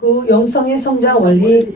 구 영성의 성장 원리 2.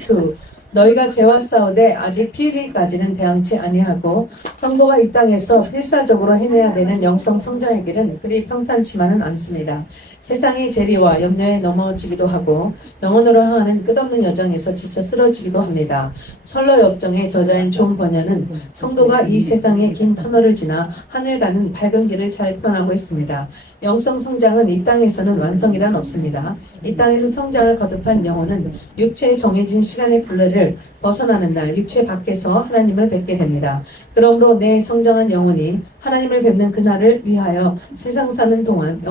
너희가 죄와 싸우되 아직 피 흘리기까지는 대항치 아니하고 성도가 이 땅에서 필사적으로 해내야 되는 영성 성장의 길은 그리 평탄치만은 않습니다. 세상의 재리와 염려에 넘어지기도 하고 영혼으로 향하는 끝없는 여정에서 지쳐 쓰러지기도 합니다. 철로 역정의 저자인 존 버녀는 성도가 이 세상의 긴 터널을 지나 하늘 가는 밝은 길을 잘 표현하고 있습니다. 영성 성장은 이 땅에서는 완성이란 없습니다. 이 땅에서 성장을 거듭한 영혼은 육체의 정해진 시간의 굴레를 벗어나는 날 육체 밖에서 하나님을 뵙게 됩니다. 그러므로 내 성장한 영혼이 하나님을 뵙는 그날을 위하여 세상 사는 동안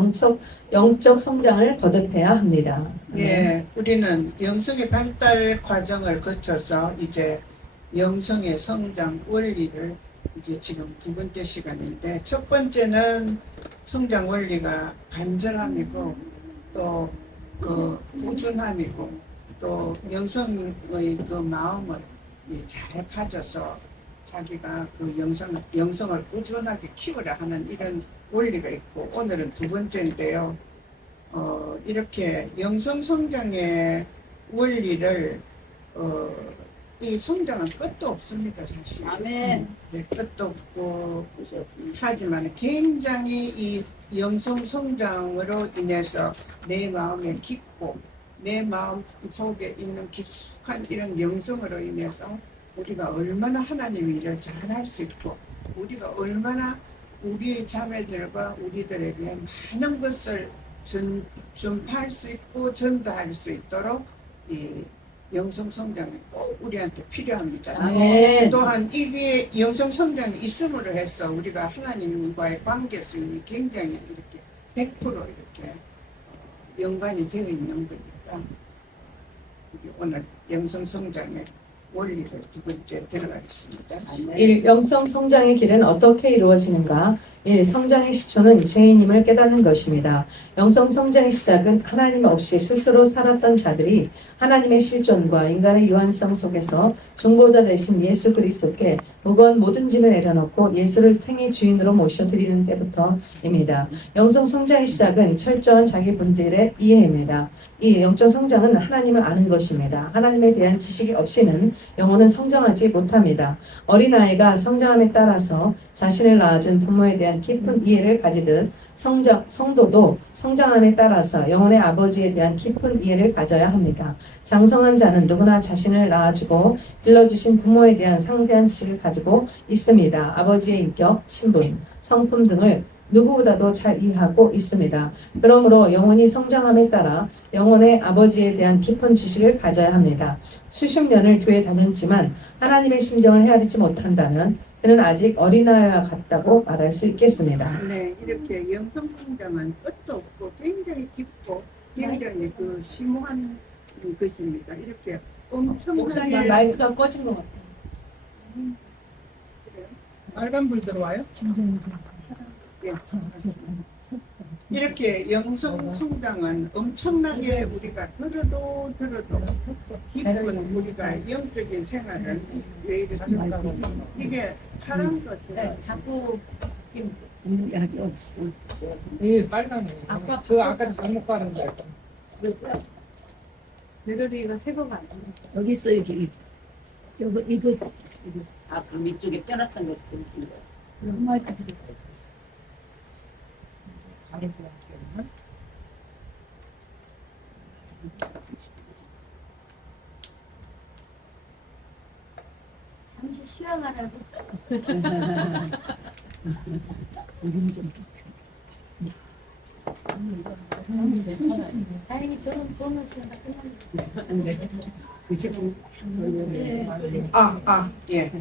영적 성장을 거듭해야 합니다. 예, 우리는 영성의 발달 과정을 거쳐서 이제 영성의 성장 원리를 이제 지금 두 번째 시간인데, 첫 번째는 성장 원리가 간절함이고 또 그 꾸준함이고 또 영성의 그 마음을 잘 가져서 자기가 그 영성을 꾸준하게 키우려 하는 이런 원리가 있고, 오늘은 두 번째인데요. 이렇게 영성 성장의 원리를 이 성장은 끝도 없습니다, 사실. 아멘. 네, 끝도 없고 하지만 굉장히 이 영성 성장으로 인해서 내 마음에 깊고 내 마음 속에 있는 깊숙한 이런 영성으로 인해서 우리가 얼마나 하나님 일을 잘할 수 있고, 우리가 얼마나 우리의 자매들과 우리들에게 많은 것을 전파할 수 있고 전도할 수 있도록 이 영성 성장이 꼭 우리한테 필요합니다. 아멘. 또한 이게 영성 성장이 있음으로 해서 우리가 하나님과의 관계성이 굉장히 이렇게 100% 이렇게 연관이 되어 있는 거니까 우리 오늘 영성 성장의 원리를 두 번째 들어가겠습니다. 1. 영성 성장의 길은 어떻게 이루어지는가? 1. 성장의 시초는 죄인임을 깨닫는 것입니다. 영성 성장의 시작은 하나님 없이 스스로 살았던 자들이 하나님의 실존과 인간의 유한성 속에서 중보자 대신 예수 그리스도께 무거운 모든 짐을 내려놓고 예수를 생애 주인으로 모셔드리는 때부터입니다. 영성 성장의 시작은 철저한 자기 본질의 이해입니다. 이 영적 성장은 하나님을 아는 것입니다. 하나님에 대한 지식이 없이는 영혼은 성장하지 못합니다. 어린아이가 성장함에 따라서 자신을 낳아준 부모에 대한 깊은 이해를 가지듯 성도도 성장함에 따라서 영혼의 아버지에 대한 깊은 이해를 가져야 합니다. 장성한 자는 누구나 자신을 낳아주고 길러주신 부모에 대한 상세한 지식을 가지고 있습니다. 아버지의 인격, 신분, 성품 등을 누구보다도 잘 이해하고 있습니다. 그러므로 영혼이 성장함에 따라 영혼의 아버지에 대한 깊은 지식을 가져야 합니다. 수십 년을 교회 다녔지만 하나님의 심정을 헤아리지 못한다면 그는 아직 어린아이와 같다고 말할 수 있겠습니다. 네, 이렇게 영성 성장은 끝도 없고 굉장히 깊고 굉장히 그 심오한 것입니다. 이렇게 목사님 엄청나게 마이크가 꺼진 것 같아요. 빨간 불 들어와요? 예. 이렇게 영성 성장은 엄청나게 우리가 들어도 깊은 우리가 영적인 생활을 왜 이렇게 이게 파란 것들 네, 자꾸 약이 없어. 이 빨간이. 아까 아까 잘못 가는 거 같아. 배터리가 새거가 안 돼. 여기 있어 여기. 이거 아, 그럼 이쪽에 펴놨던 것도 좀 정말 다른 사람 잠시 수영하라고. 우린 좀 다행히 저는 보는 시간가 끝났는데. 그 지금 예.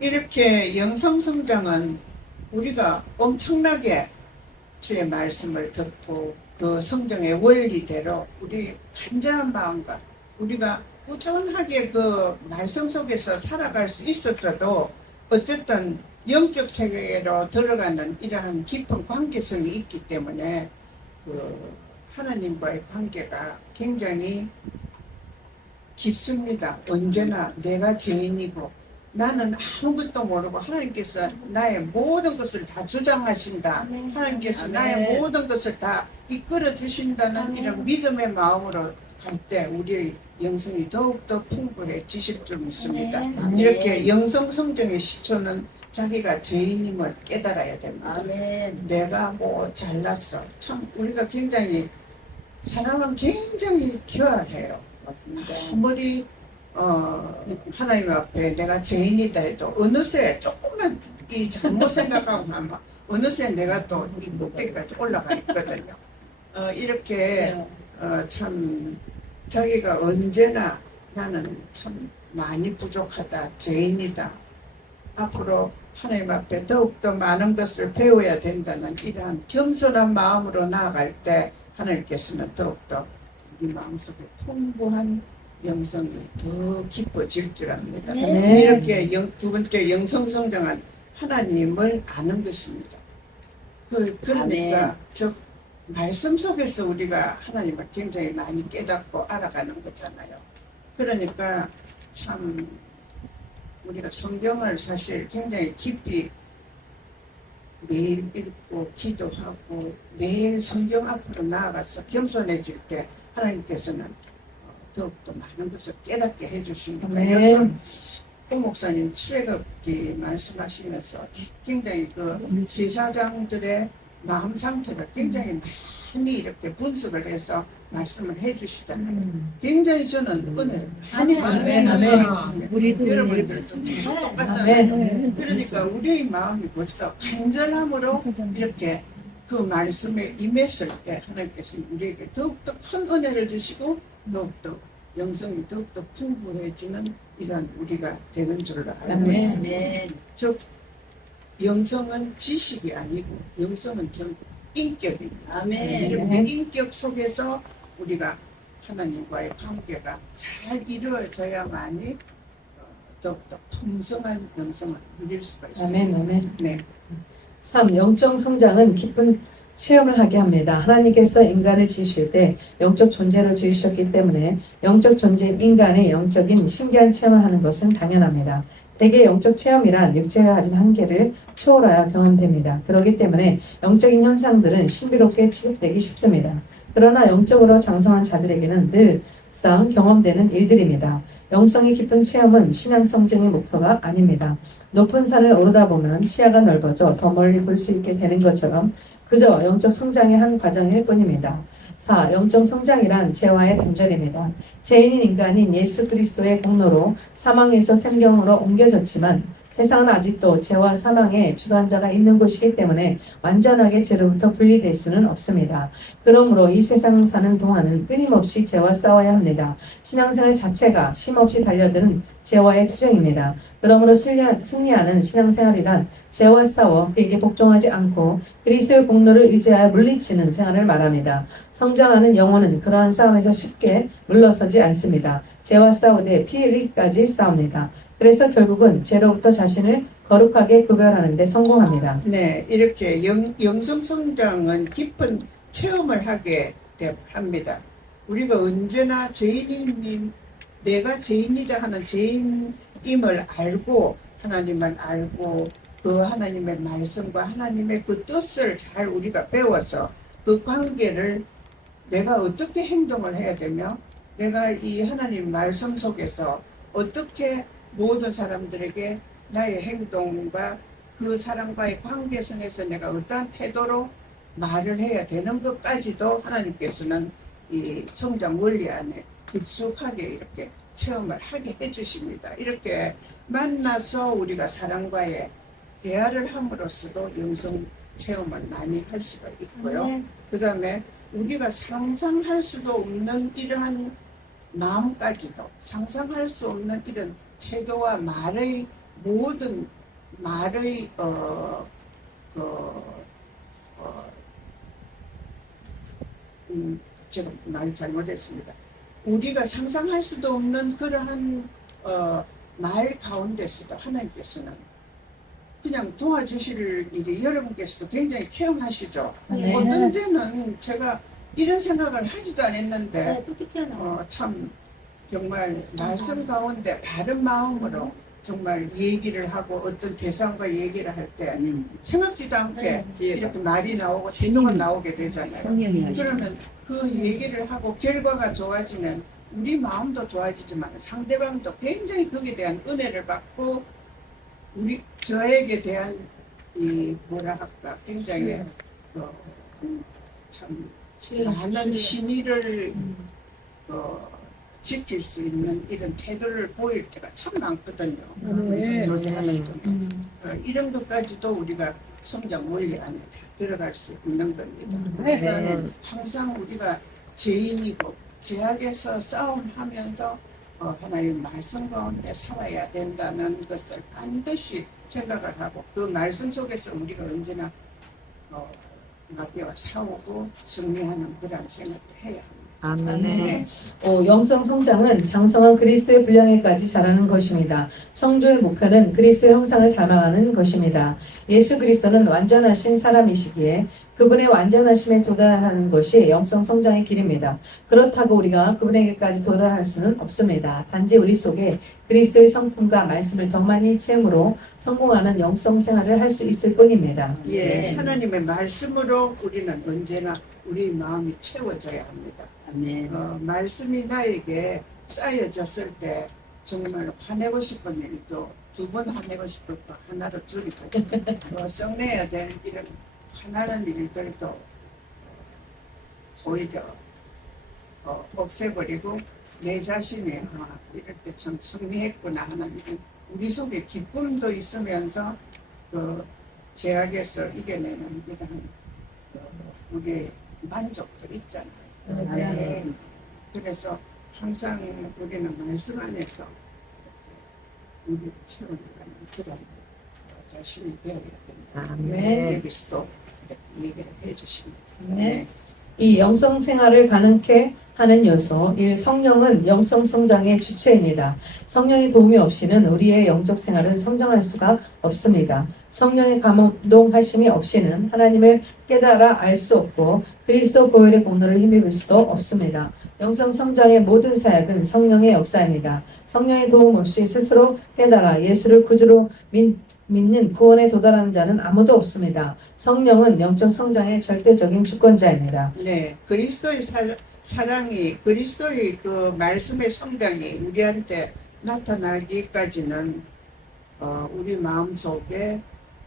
이렇게 영성 성장은 우리가 엄청나게 주의 말씀을 듣고 그 성장의 원리대로 우리 간절한 마음과 우리가 꾸준하게 그 말씀 속에서 살아갈 수 있었어도 어쨌든 영적 세계로 들어가는 이러한 깊은 관계성이 있기 때문에 그 하나님과의 관계가 굉장히 깊습니다. 언제나 내가 죄인이고 나는 아무것도 모르고 하나님께서 나의 모든 것을 다 주장하신다. 아멘. 하나님께서 아멘. 나의 모든 것을 다 이끌어 주신다는 아멘. 이런 믿음의 마음으로 할 때 우리의 영성이 더욱더 풍부해지실 줄 믿습니다. 아멘. 이렇게 영성 성장의 시초는 자기가 죄인임을 깨달아야 됩니다. 아멘. 내가 뭐 잘났어. 참 우리가 굉장히 사람은 굉장히 교활해요. 맞습니다. 아무리 하나님 앞에 내가 죄인이다 해도 어느새 조금만 이 잘못 생각하고 나면 어느새 내가 또 이 꼭대기까지 올라가 있거든요. 이렇게 참 자기가 언제나 나는 참 많이 부족하다, 죄인이다. 앞으로 하나님 앞에 더욱더 많은 것을 배워야 된다는 이러한 겸손한 마음으로 나아갈 때 하나님께서는 더욱더 우리 마음속에 풍부한 영성이 더 깊어질 줄 압니다. 네. 이렇게 두 번째 영성 성장한 하나님을 아는 것입니다. 그러니까 즉 말씀 속에서 우리가 하나님을 굉장히 많이 깨닫고 알아가는 거잖아요. 그러니까 참 우리가 성경을 사실 굉장히 깊이 매일 읽고 기도하고 매일 성경 앞으로 나아가서 겸손해질 때 하나님께서는 더욱더 많은 것을 깨닫게 해주십니다. 아멘. 요즘 고 목사님 출애굽기 말씀하시면서 굉장히 그 제사장들의 마음 상태를 굉장히 많이 이렇게 분석을 해서 말씀을 해주시잖아요. 굉장히 저는 은혜를 많이 아멘, 받았어요. 우리도 여러분들도 네. 다 똑같잖아요. 네. 그러니까 우리의 마음이 벌써 간절함으로 이렇게 그 말씀에 임했을 때 하나님께서는 우리에게 더욱더 큰 은혜를 주시고 더욱더 영성이 더욱더 풍부해지는 이런 우리가 되는 줄로 알고 아멘. 있습니다. 아멘. 즉 영성은 지식이 아니고 영성은 전 인격입니다. 아멘. 이렇게 인격 속에서 우리가 하나님과의 관계가 잘 이루어져야만이 더욱더 풍성한 영성을 누릴 수가 있습니다. 아멘, 아멘. 네. 3. 영적 성장은 깊은 체험을 하게 합니다. 하나님께서 인간을 지으실 때 영적 존재로 지으셨기 때문에 영적 존재인 인간의 영적인 신기한 체험을 하는 것은 당연합니다. 대개 영적 체험이란 육체가 가진 한계를 초월하여 경험됩니다. 그렇기 때문에 영적인 현상들은 신비롭게 취급되기 쉽습니다. 그러나 영적으로 장성한 자들에게는 늘상 경험되는 일들입니다. 영성이 깊은 체험은 신앙 성장의 목표가 아닙니다. 높은 산을 오르다 보면 시야가 넓어져 더 멀리 볼 수 있게 되는 것처럼 그저 영적 성장의 한 과정일 뿐입니다. 4. 영적 성장이란 죄와의 단절입니다. 죄인인 인간인 예수 그리스도의 공로로 사망에서 생명으로 옮겨졌지만 세상은 아직도 죄와 사망의 주관자가 있는 곳이기 때문에 완전하게 죄로부터 분리될 수는 없습니다. 그러므로 이 세상 사는 동안은 끊임없이 죄와 싸워야 합니다. 신앙생활 자체가 쉼없이 달려드는 죄와의 투쟁입니다. 그러므로 승리하는 신앙생활이란 죄와 싸워 그에게 복종하지 않고 그리스도의 공로를 의지하여 물리치는 생활을 말합니다. 성장하는 영혼은 그러한 싸움에서 쉽게 물러서지 않습니다. 죄와 싸우되 피 흘리기까지 싸웁니다. 그래서 결국은 죄로부터 자신을 거룩하게 구별하는 데 성공합니다. 네, 이렇게 영성 성장은 깊은 체험을 하게 합니다. 우리가 언제나 죄인인 내가 죄인이다 하는 죄인임을 알고 하나님을 알고 그 하나님의 말씀과 하나님의 그 뜻을 잘 우리가 배워서 그 관계를 내가 어떻게 행동을 해야 되며 내가 이 하나님 말씀 속에서 어떻게 모든 사람들에게 나의 행동과 그 사람과의 관계성에서 내가 어떠한 태도로 말을 해야 되는 것까지도 하나님께서는 이 성장 원리 안에 깊숙하게 이렇게 체험을 하게 해주십니다. 이렇게 만나서 우리가 사람과의 대화를 함으로써도 영성 체험을 많이 할 수가 있고요. 그 다음에 우리가 상상할 수도 없는 이러한 마음까지도 상상할 수 없는 이런 태도와 말의 모든 말의 제가 말 잘못했습니다. 우리가 상상할 수도 없는 그러한 말 가운데서도 하나님께서는 그냥 도와주실 일이 여러분께서도 굉장히 체험하시죠. 네. 어떤 때는 제가 이런 생각을 하지도 않았는데 네, 똑똑히 하나. 참 정말 말씀 가운데 바른 마음으로 정말 얘기를 하고 어떤 대상과 얘기를 할 때 음. 생각지도 않게 네. 이렇게 말이 나오고 태도가 나오게 되잖아요. 성령이 하시는 그러면 그 얘기를 하고 결과가 좋아지면 우리 마음도 좋아지지만 상대방도 굉장히 거기에 대한 은혜를 받고 우리 저에게 대한 이 뭐라 할까 굉장히 참 많은 신의를 지킬 수 있는 이런 태도를 보일 때가 참 많거든요. 네. 교제하는 동안 이런 것까지도 우리가 성장 원리 안에 다 들어갈 수 있는 겁니다. 그래서 항상 우리가 죄인이고 죄악에서 싸움하면서 하나님 말씀 가운데 살아야 된다는 것을 반드시 생각을 하고 그 말씀 속에서 우리가 언제나 마귀와 싸우고 승리하는 그런 생각을 해야 합니다. 아멘. 네. 영성 성장은 장성한 그리스도의 분량에까지 자라는 것입니다. 성도의 목표는 그리스도의 형상을 닮아가는 것입니다. 예수 그리스도는 완전하신 사람이시기에 그분의 완전하심에 도달하는 것이 영성 성장의 길입니다. 그렇다고 우리가 그분에게까지 도달할 수는 없습니다. 단지 우리 속에 그리스도의 성품과 말씀을 더 많이 체험으로 성공하는 영성 생활을 할 수 있을 뿐입니다. 예, 하나님의 말씀으로 우리는 언제나 우리 마음이 채워져야 합니다. 아멘. 말씀이 나에게 쌓여졌을 때 정말 화내고 싶은 일도 두 번 화내고 싶을 거 하나로 줄이고 썩내야 될 이런 화나는 일들도 오히려 없애버리고 내 자신이 이럴 때 참 승리했구나 하는 이런 우리 속에 기쁨도 있으면서 그 죄악에서 이겨내는 이런 우리의 만족도 있잖아요. 네. 그래서 항상 우리는 말씀 안에서 우리를 채워나가는 그런 자신이 되어야 된다. 아멘. 여기서도 이렇게 얘기를 해주십니다. 네. 이 영성 생활을 가능케 하는 요소 1. 성령은 영성 성장의 주체입니다. 성령의 도움이 없이는 우리의 영적 생활은 성장할 수가 없습니다. 성령의 감동하심이 없이는 하나님을 깨달아 알 수 없고 그리스도 보혈의 공로를 힘입을 수도 없습니다. 영성 성장의 모든 사역은 성령의 역사입니다. 성령의 도움 없이 스스로 깨달아 예수를 구주로 믿는 구원에 도달하는 자는 아무도 없습니다. 성령은 영적 성장의 절대적인 주권자입니다. 네, 그리스도의 사랑이 그리스도의 그 말씀의 성장이 우리한테 나타나기까지는 우리 마음 속에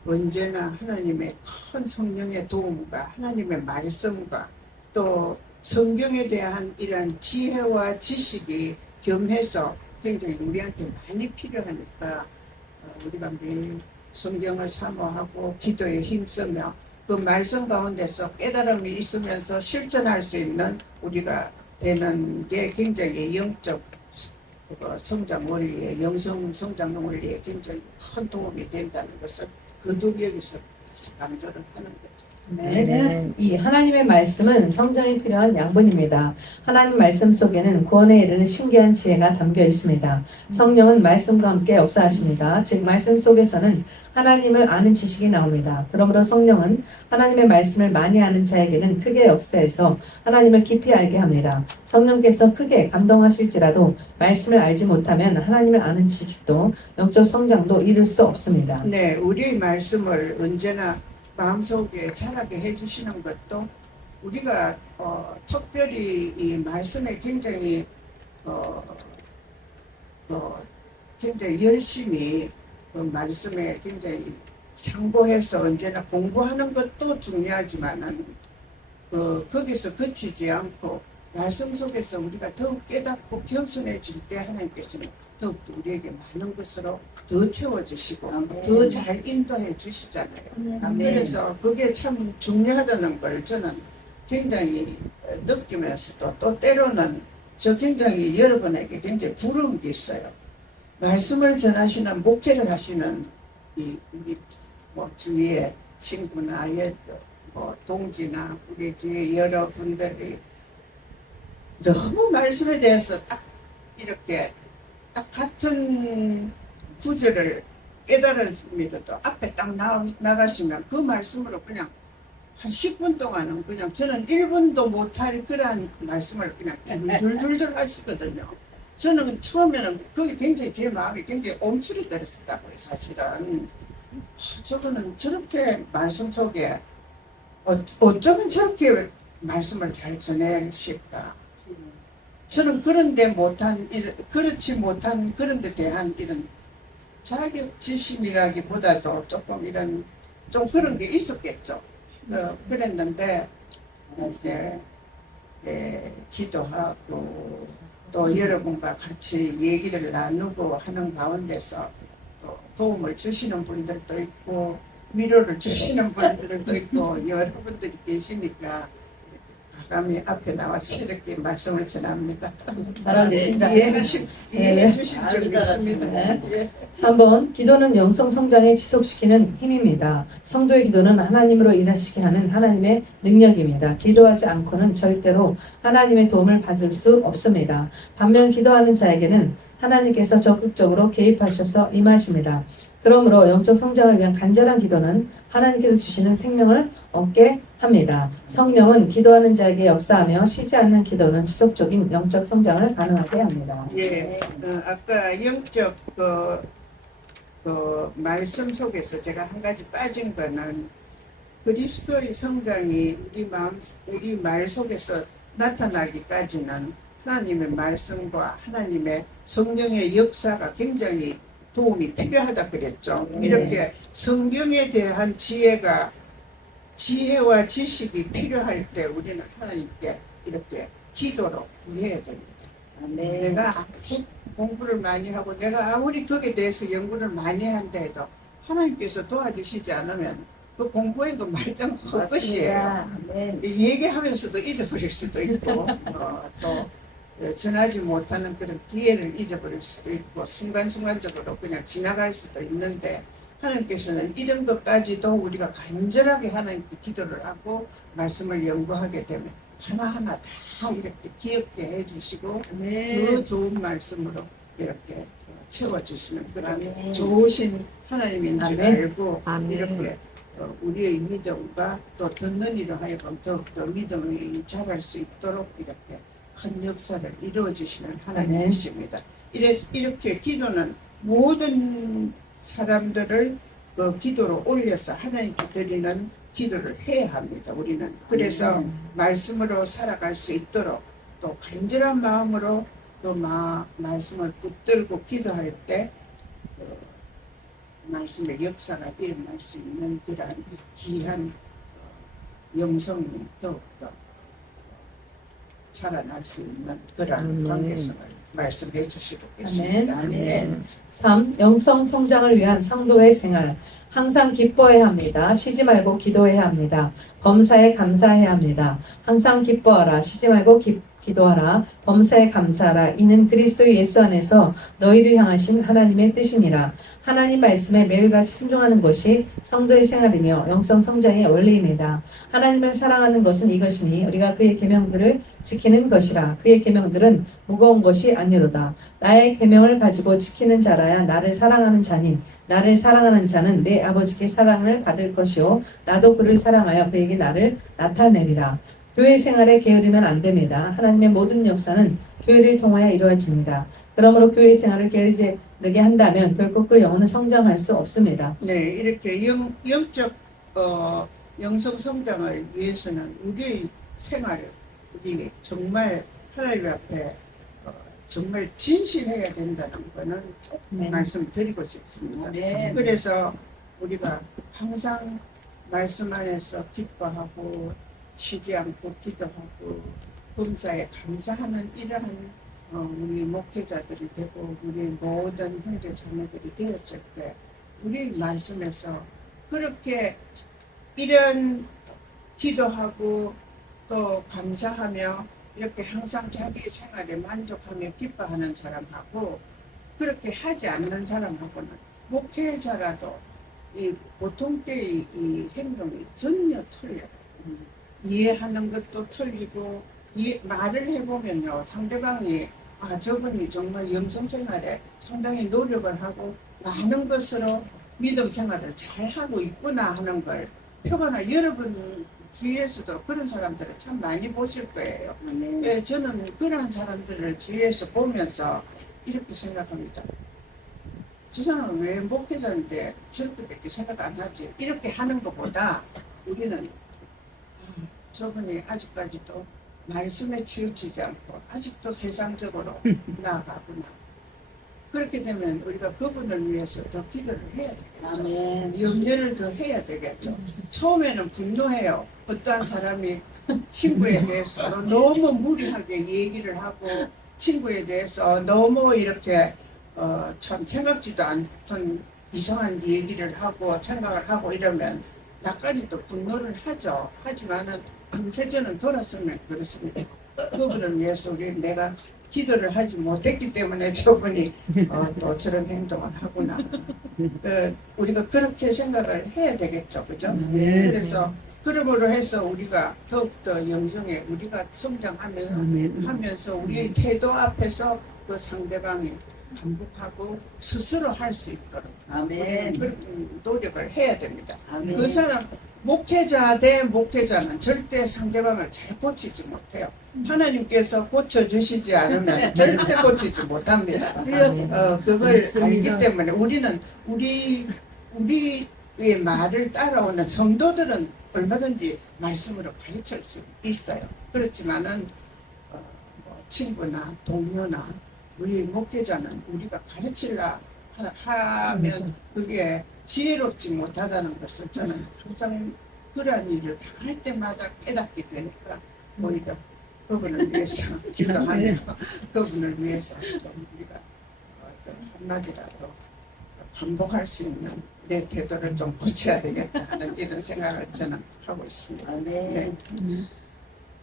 언제나 하나님의 큰 성령의 도움과 하나님의 말씀과 또 성경에 대한 이런 지혜와 지식이 겸해서 굉장히 우리한테 많이 필요하니까 우리가 매일 성경을 사모하고 기도에 힘쓰며 그 말씀 가운데서 깨달음이 있으면서 실천할 수 있는 우리가 되는 게 굉장히 영적 성장 원리에 영성 성장 원리에 굉장히 큰 도움이 된다는 것을 거듭 여기서 다시 강조를 하는 거죠. 네. 이 하나님의 말씀은 성장이 필요한 양분입니다. 하나님 말씀 속에는 구원에 이르는 신기한 지혜가 담겨 있습니다. 성령은 말씀과 함께 역사하십니다. 즉 말씀 속에서는 하나님을 아는 지식이 나옵니다. 그러므로 성령은 하나님의 말씀을 많이 아는 자에게는 크게 역사해서 하나님을 깊이 알게 합니다. 성령께서 크게 감동하실지라도 말씀을 알지 못하면 하나님을 아는 지식도 영적 성장도 이룰 수 없습니다. 네, 우리의 말씀을 언제나 마음속에 자라게 해주시는 것도 우리가 특별히 이 말씀에 굉장히 굉장히 열심히 그 말씀에 굉장히 상고해서 언제나 공부하는 것도 중요하지만은 거기서 그치지 않고 말씀 속에서 우리가 더욱 깨닫고 겸손해질 때 하나님께서는 더욱더 우리에게 많은 것으로 더 채워주시고 아멘. 더 잘 인도해 주시잖아요. 아멘. 그래서 그게 참 중요하다는 걸 저는 굉장히 느끼면서도 또 때로는 저 굉장히 여러분에게 굉장히 부러운 게 있어요. 말씀을 전하시는 목회를 하시는 우리 주위에 친구나 동지나 우리 주위에 여러분들이 너무 말씀에 대해서 딱 이렇게 딱 같은 구절을 깨달음이도 앞에 딱 나가시면 그 말씀으로 그냥 한 10분 동안은 그냥 저는 1분도 못할 그런 말씀을 그냥 줄줄줄 하시거든요. 저는 처음에는 그게 굉장히 제 마음이 굉장히 옴츠리 들었었다고요. 사실은 저거는 저렇게 말씀 속에 어쩌면 저렇게 말씀을 잘 전해실까. 저는 그런데 못한 그렇지 못한 그런데 대한 이런 자격지심이라기보다도 조금 이런 좀 그런 게 있었겠죠. 그랬는데 이제 기도하고 또 여러분과 같이 얘기를 나누고 하는 가운데서 또 도움을 주시는 분들도 있고 위로를 주시는 분들도 있고 여러분들이 계시니까 감히 앞에 나와서 이렇게 말씀을 전합니다. 잘하십니다. 이해해 네. 주실 줄 믿습니다. 네. 예. 3번 기도는 영성 성장에 지속시키는 힘입니다. 성도의 기도는 하나님으로 일하시게 하는 하나님의 능력입니다. 기도하지 않고는 절대로 하나님의 도움을 받을 수 없습니다. 반면 기도하는 자에게는 하나님께서 적극적으로 개입하셔서 임하십니다. 그러므로 영적 성장을 위한 간절한 기도는 하나님께서 주시는 생명을 얻게 합니다. 성령은 기도하는 자에게 역사하며 쉬지 않는 기도는 지속적인 영적 성장을 가능하게 합니다. 예, 아까 영적 그 말씀 속에서 제가 한 가지 빠진 거는 그리스도의 성장이 우리 말 속에서 나타나기까지는 하나님의 말씀과 하나님의 성령의 역사가 굉장히 도움이 필요하다 그랬죠. 이렇게 성경에 대한 지혜와 지식이 필요할 때 우리는 하나님께 이렇게 기도로 구해야 됩니다. 내가 아무리 공부를 많이 하고 내가 아무리 거기에 대해서 연구를 많이 한다 해도 하나님께서 도와주시지 않으면 그 공부한 거 말짱 헛것이에요. 얘기하면서도 잊어버릴 수도 있고 또 전하지 못하는 그런 기회를 잊어버릴 수도 있고 순간순간적으로 그냥 지나갈 수도 있는데 하나님께서는 이런 것까지도 우리가 간절하게 하나님께 기도를 하고 말씀을 연구하게 되면 하나하나 다 이렇게 기억게 해주시고 더 좋은 말씀으로 이렇게 채워주시는 그런 좋으신 하나님인 줄 알고 이렇게 우리의 믿음과 또 듣는 이로 하여금 더욱더 믿음이 자랄 수 있도록 이렇게 큰 역사를 이루어주시는 하나님이십니다. 이렇게 기도는 모든 사람들을 그 기도로 올려서 하나님께 드리는 기도를 해야 합니다. 우리는 그래서 말씀으로 살아갈 수 있도록 또 간절한 마음으로 그 말씀을 붙들고 기도할 때 말씀의 역사가 일어날 수 있는 그러한 귀한 영성이 더욱더 자라날 수 있는 그러한 관계성을 말씀해 주시고 계십니다. 아멘. 3. 영성 성장을 위한 성도의 생활. 항상 기뻐해야 합니다. 쉬지 말고 기도해야 합니다. 범사에 감사해야 합니다. 항상 기뻐하라. 쉬지 말고 기도하라. 범사에 감사하라. 이는 그리스도 예수 안에서 너희를 향하신 하나님의 뜻이니라. 하나님 말씀에 매일같이 순종하는 것이 성도의 생활이며 영성 성장의 원리입니다. 하나님을 사랑하는 것은 이것이니 우리가 그의 계명들을 지키는 것이라. 그의 계명들은 무거운 것이 아니로다. 나의 계명을 가지고 지키는 자라야 나를 사랑하는 자니 나를 사랑하는 자는 내 아버지께 사랑을 받을 것이요 나도 그를 사랑하여 그에게 나를 나타내리라. 교회 생활에 게으르면 안 됩니다. 하나님의 모든 역사는 교회를 통하여 이루어집니다. 그러므로 교회 생활을 게으르게 한다면 결코 그 영혼은 성장할 수 없습니다. 네, 이렇게 영적 영성 성장을 위해서는 우리의 생활을 우리 정말 하나님 앞에 정말 진실해야 된다는 거는 말씀드리고 싶습니다. 그래서 우리가 항상 말씀 안에서 기뻐하고 쉬지 않고 기도하고 범사에 감사하는 이러한 우리 목회자들이 되고 우리 모든 형제 자매들이 되었을 때 우리 말씀에서 그렇게 이런 기도하고 또 감사하며 이렇게 항상 자기 생활에 만족하며 기뻐하는 사람하고 그렇게 하지 않는 사람하고는 목회자라도 이 보통 때의 이 행동이 전혀 틀려요. 이해하는 것도 틀리고 말을 해보면요 상대방이 저분이 정말 영성생활에 상당히 노력을 하고 많은 것으로 믿음 생활을 잘 하고 있구나 하는 걸 표현하 여러분 주위에서도 그런 사람들을 참 많이 보실 거예요. 아멘. 예, 저는 그런 사람들을 주위에서 보면서 이렇게 생각합니다. 저 사람은 왜 목회자인데 저렇게밖에 생각 안 하지? 이렇게 하는 것보다 우리는 저분이 아직까지도 말씀에 치우치지 않고 아직도 세상적으로 나아가구나. 그렇게 되면 우리가 그분을 위해서 더 기도를 해야 되겠죠. 아멘. 염려를 더 해야 되겠죠. 처음에는 분노해요. 어떠한 사람이 친구에 대해서 너무 무리하게 얘기를 하고 친구에 대해서 너무 이렇게 참 생각지도 않던 이상한 얘기를 하고 생각을 하고 이러면 나까지도 분노를 하죠. 하지만은 금세 저는 돌아서면 그렇습니다. 그분을 위해서 내가 기도를 하지 못했기 때문에 저분이 또 저런 행동을 하구나. 우리가 그렇게 생각을 해야 되겠죠. 그죠? 그래서 그러므로 해서 우리가 더욱더 영성에 우리가 성장하면서 우리의 태도 앞에서 그 상대방이 반복하고 스스로 할 수 있도록 아멘. 그런 노력을 해야 됩니다. 아멘. 그 사람 목회자 대 목회자는 절대 상대방을 잘 고치지 못해요. 하나님께서 고쳐주시지 않으면 절대 고치지 못합니다. 그걸 알기 때문에 우리는 우리의 말을 따라오는 성도들은 얼마든지 말씀으로 가르칠 수 있어요. 그렇지만은 친구나 동료나 우리 목회자는 우리가 가르치려 하면 그게 지혜롭지 못하다는 것을 저는 항상 그러한 일을 당할 때마다 깨닫게 되니까 오히려 그분을 위해서 기도하며 그분을 위해서 좀 우리가 어떤 한마디라도 반복할 수 있는 내 태도를 좀 고쳐야 되겠다 하는 이런 생각을 저는 하고 있습니다. 아멘. 네.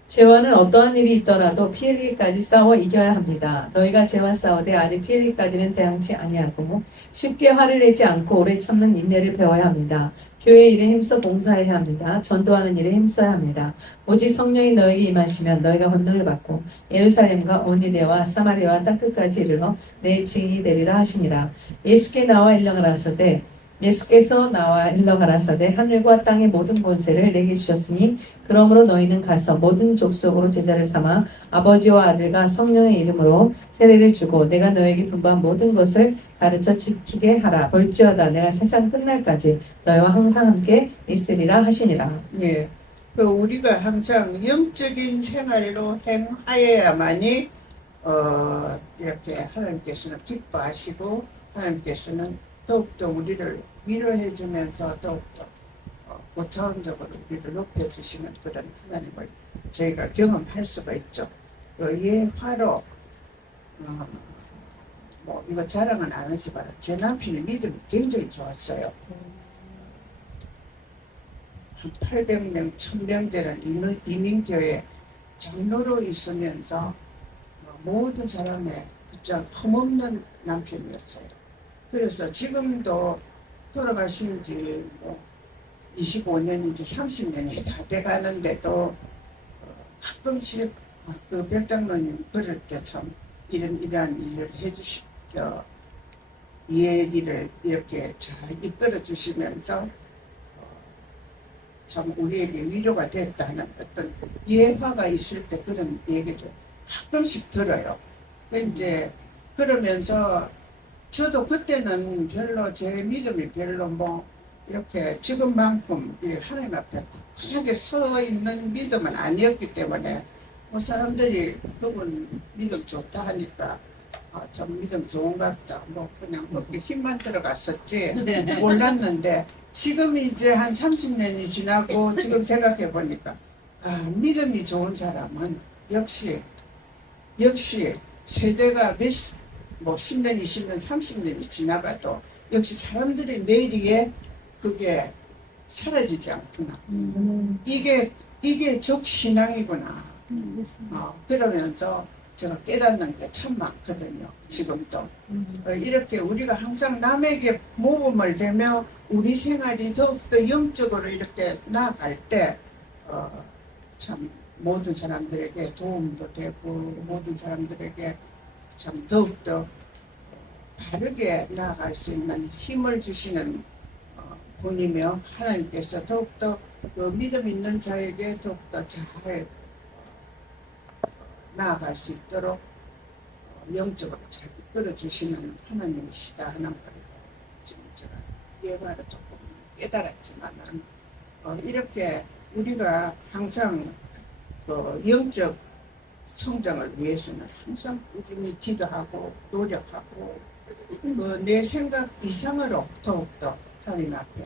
죄와는 어떠한 일이 있더라도 피 흘리기까지 싸워 이겨야 합니다. 너희가 죄와 싸우되 아직 피 흘리기까지는 대항치 아니하고 쉽게 화를 내지 않고 오래 참는 인내를 배워야 합니다. 교회 일에 힘써 봉사해야 합니다. 전도하는 일에 힘써야 합니다. 오직 성령이 너에게 임하시면 너희가 권능을 받고 예루살렘과 온 유대와 사마리아와 땅끝까지 이르러 내 증인이 되리라 하시니라. 예수께서 나와 일러 가라사대 하늘과 땅의 모든 권세를 내게 주셨으니 그러므로 너희는 가서 모든 족속으로 제자를 삼아 아버지와 아들과 성령의 이름으로 세례를 주고 내가 너에게 분부한 모든 것을 가르쳐 지키게 하라. 볼지어다 내가 세상 끝날까지 너희와 항상 함께 있으리라 하시니라. 예. 우리가 항상 영적인 생활로 행하여야만이 이렇게 하나님께서는 기뻐하시고 하나님께서는 더욱더 우리를 위로해 주면서 더욱더 고차원적으로 우리를 높여주시는 그런 하나님을 저희가 경험할 수가 있죠. 예화로 뭐 이거 자랑은 안 하지만 제 남편의 믿음이 굉장히 좋았어요. 한 800명, 1000명 되는 이민교회 장로로 있으면서 모든 사람의 그저 흠없는 남편이었어요. 그래서 지금도 돌아가신 지 25년인지 30년이 다 돼가는데도 가끔씩 그 백장로님 그럴 때 참 이러한 일을 해주시죠. 이 얘기를 이렇게 잘 이끌어 주시면서 참 우리에게 위로가 됐다는 어떤 예화가 있을 때 그런 얘기를 가끔씩 들어요. 이제 그러면서 저도 그때는 별로 제 믿음이 별로 이렇게 지금만큼 하나님 앞에 굳건하게 서 있는 믿음은 아니었기 때문에 사람들이 그분 믿음 좋다 하니까 좀 믿음 좋은갑다 그냥 그렇게 힘만 들어갔었지 몰랐는데 지금 이제 한 30년이 지나고 지금 생각해 보니까 믿음이 좋은 사람은 역시 세대가 10년, 20년, 30년이 지나가도 역시 사람들의 내리에 그게 사라지지 않구나. 이게 적신앙이구나. 그러면서 제가 깨닫는 게 참 많거든요. 지금도. 이렇게 우리가 항상 남에게 모범을 되며 우리 생활이 더욱더 영적으로 이렇게 나아갈 때 참 모든 사람들에게 도움도 되고 모든 사람들에게 참 더욱더 바르게 나아갈 수 있는 힘을 주시는 분이며 하나님께서 더욱더 그 믿음 있는 자에게 더욱더 잘 나아갈 수 있도록 영적으로 잘 이끌어 주시는 하나님이시다 하는 말을 지금 제가 예화를 조금 깨달았지만은 이렇게 우리가 항상 그 영적 성장을 위해서는 항상 꾸준히 기도하고 노력하고 내 생각 이상으로 더욱더 하나님 앞에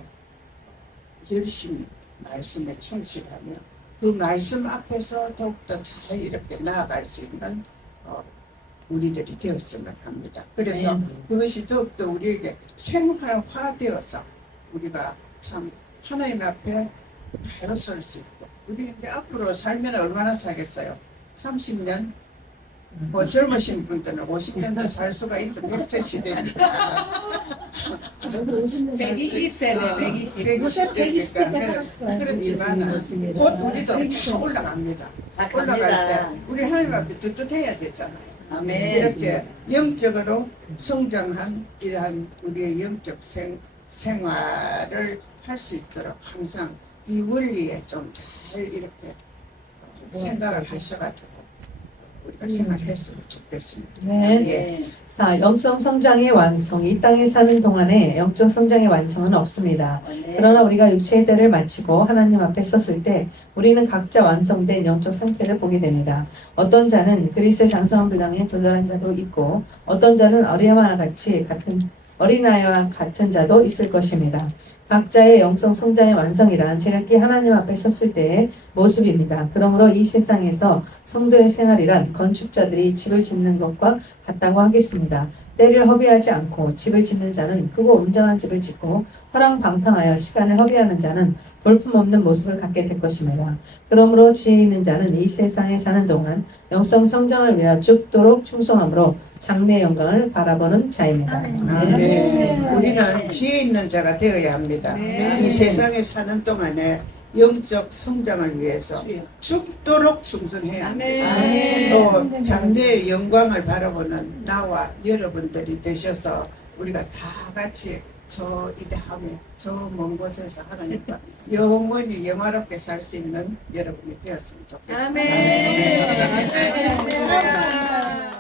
열심히 말씀에 충실하며 그 말씀 앞에서 더욱더 잘 이렇게 나아갈 수 있는 우리들이 되었으면 합니다. 그래서 그것이 더욱더 우리에게 생활화되어서 우리가 참 하나님 앞에 바로 설 수 있고 우리 이제 앞으로 살면 얼마나 살겠어요? 30년? 뭐 젊으신 분들은 50년도 살 수가 있다. 100세 시대니까. 120세네, 120. 120세니까. 그렇지만 곧 우리도 더 올라갑니다. 올라갈 때 우리 하나님 앞에 떳떳해야 되잖아요. 아멘. 이렇게 영적으로 성장한 이러한 우리의 영적 생활을 할 수 있도록 항상 이 원리에 좀 잘 이렇게 생각을 하셔가지고 우리가 생활했으면 좋겠습니다. 네. 예. 자, 영성 성장의 완성. 이 땅에 사는 동안에 영적 성장의 완성은 없습니다. 그러나 우리가 육체의 때를 마치고 하나님 앞에 섰을 때 우리는 각자 완성된 영적 상태를 보게 됩니다. 어떤 자는 그리스도의 장성한 분량에 도달한 자도 있고 어떤 자는 어린아이와 같은 자도 있을 것입니다. 각자의 영성 성장의 완성이란 지극히 하나님 앞에 섰을 때의 모습입니다. 그러므로 이 세상에서 성도의 생활이란 건축자들이 집을 짓는 것과 같다고 하겠습니다. 때를 허비하지 않고 집을 짓는 자는 크고 웅장한 집을 짓고 허랑방탕하여 시간을 허비하는 자는 볼품없는 모습을 갖게 될 것입니다. 그러므로 지혜 있는 자는 이 세상에 사는 동안 영성 성장을 위하여 죽도록 충성함으로 장래의 영광을 바라보는 자입니다. 아멘. 우리는 지혜 있는 자가 되어야 합니다. 이 세상에 사는 동안에 영적 성장을 위해서 죽도록 충성해야 합니다. 또 장래의 영광을 바라보는 나와 여러분들이 되셔서 우리가 다 같이 저 이대함에 저 먼 곳에서 하나님과 영원히 영화롭게 살 수 있는 여러분이 되었으면 좋겠습니다. 아멘. 감사합니다.